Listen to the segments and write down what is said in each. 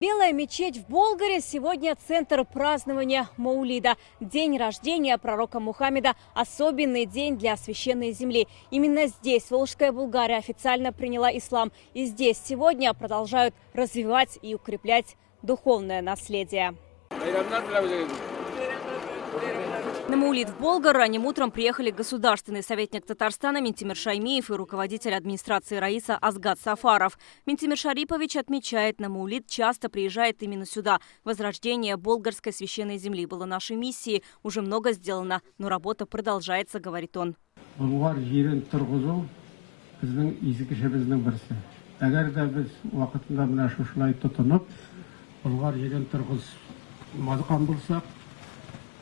Белая мечеть в Болгаре сегодня центр празднования Маулида. День рождения пророка Мухаммеда – особенный день для священной земли. Именно здесь Волжская Булгария официально приняла ислам. И здесь сегодня продолжают развивать и укреплять духовное наследие. На Маулид в Болгар ранним утром приехали государственный советник Татарстана Минтимир Шаймиев и руководитель администрации Раиса Азгат Сафаров. Минтимир Шарипович отмечает, на Маулид часто приезжает именно сюда. Возрождение болгарской священной земли было нашей миссией. Уже много сделано, но работа продолжается, говорит он.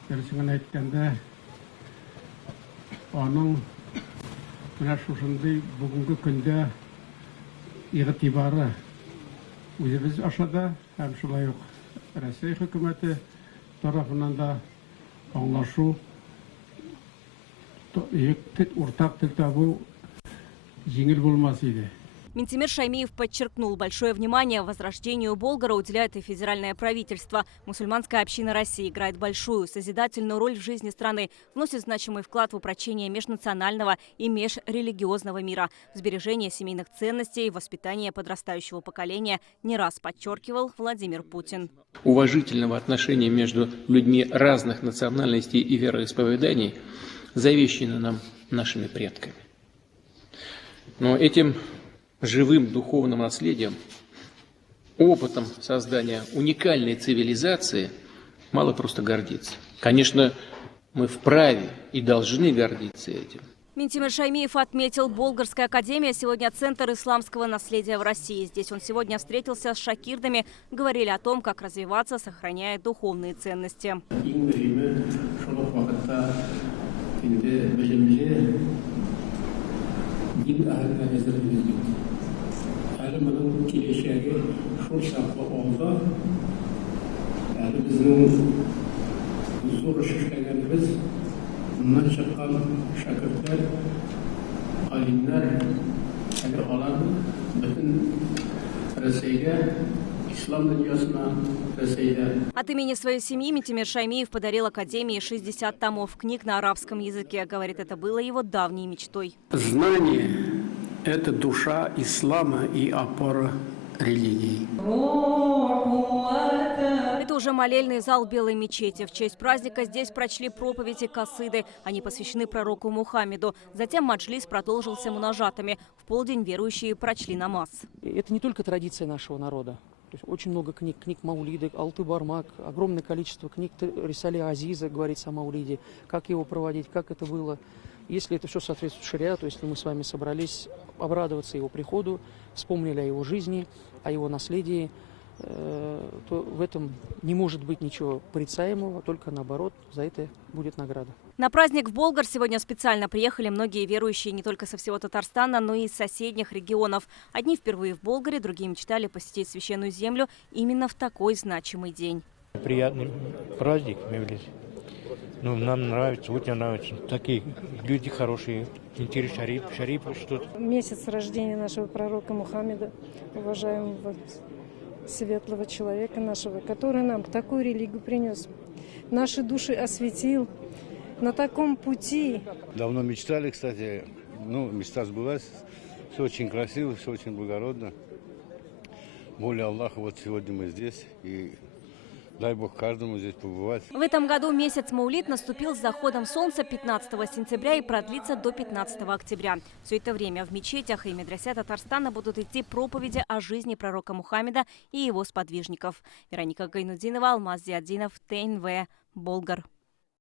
Gerçekten aytganda onun mana şuşunday bugungi kunda ig'tibori o'zimiz aşağıda ham shulay yo'q Rossiya hukumati tarafidan da anlashuv o'rtaq til tobuv yengil bo'lmas edi. Минтимир Шаймиев подчеркнул, большое внимание возрождению Болгара уделяет и федеральное правительство. Мусульманская община России играет большую созидательную роль в жизни страны, вносит значимый вклад в упрочение межнационального и межрелигиозного мира, в сбережение семейных ценностей и воспитание подрастающего поколения, не раз подчеркивал Владимир Путин. Уважительного отношения между людьми разных национальностей и вероисповеданий завещено нам нашими предками. Но этим живым духовным наследием, опытом создания уникальной цивилизации мало просто гордиться. Конечно, мы вправе и должны гордиться этим. Минтимир Шаймиев отметил, Болгарская академия сегодня центр исламского наследия в России. Здесь он сегодня встретился с шакирдами, говорили о том, как развиваться, сохраняя духовные ценности. Bunun gelişeri şu şartla oldu. Yani bizim zor şişkelerimiz, bundan çıkan şakirtler, alimler, yani olan bütün Rusya'ya, İslam dünyasına, Rusya'ya. От имени своей семьи Минтимир Шаймиев подарил Академии 60 томов книг на арабском языке. Говорит, это было его давней мечтой. Знание – это душа ислама и опора религии. Это уже молельный зал Белой мечети. В честь праздника здесь прочли проповеди касиды. Они посвящены пророку Мухаммеду. Затем маджлис продолжился мунажатами. В полдень верующие прочли намаз. Это не только традиция нашего народа. То есть очень много книг, Маулида, Алты Бармак, огромное количество книг Рисали Азиза, говорится о Маулиде, как его проводить, как это было. Если это все соответствует шариату, если мы с вами собрались обрадоваться его приходу, вспомнили о его жизни, о его наследии, то в этом не может быть ничего порицаемого, только наоборот, за это будет награда. На праздник в Болгар сегодня специально приехали многие верующие не только со всего Татарстана, но и из соседних регионов. Одни впервые в Болгаре, другие мечтали посетить священную землю именно в такой значимый день. Приятный праздник, ну, нам нравится, очень нравится. Такие люди хорошие, Минтимир Шарипов, что-то. Месяц рождения нашего пророка Мухаммеда, уважаемого светлого человека нашего, который нам такую религию принес, наши души осветил на таком пути. Давно мечтали, кстати, ну, мечта сбылась, все очень красиво, все очень благородно. Воля Аллаха, вот сегодня мы здесь, и дай Бог каждому здесь побывать. В этом году месяц Маулид наступил с заходом солнца 15 сентября и продлится до 15 октября. Все это время в мечетях и медресе Татарстана будут идти проповеди о жизни пророка Мухаммеда и его сподвижников. Вероника Гайнудинова, Алмаз Зиаддинов, ТНВ, Болгар.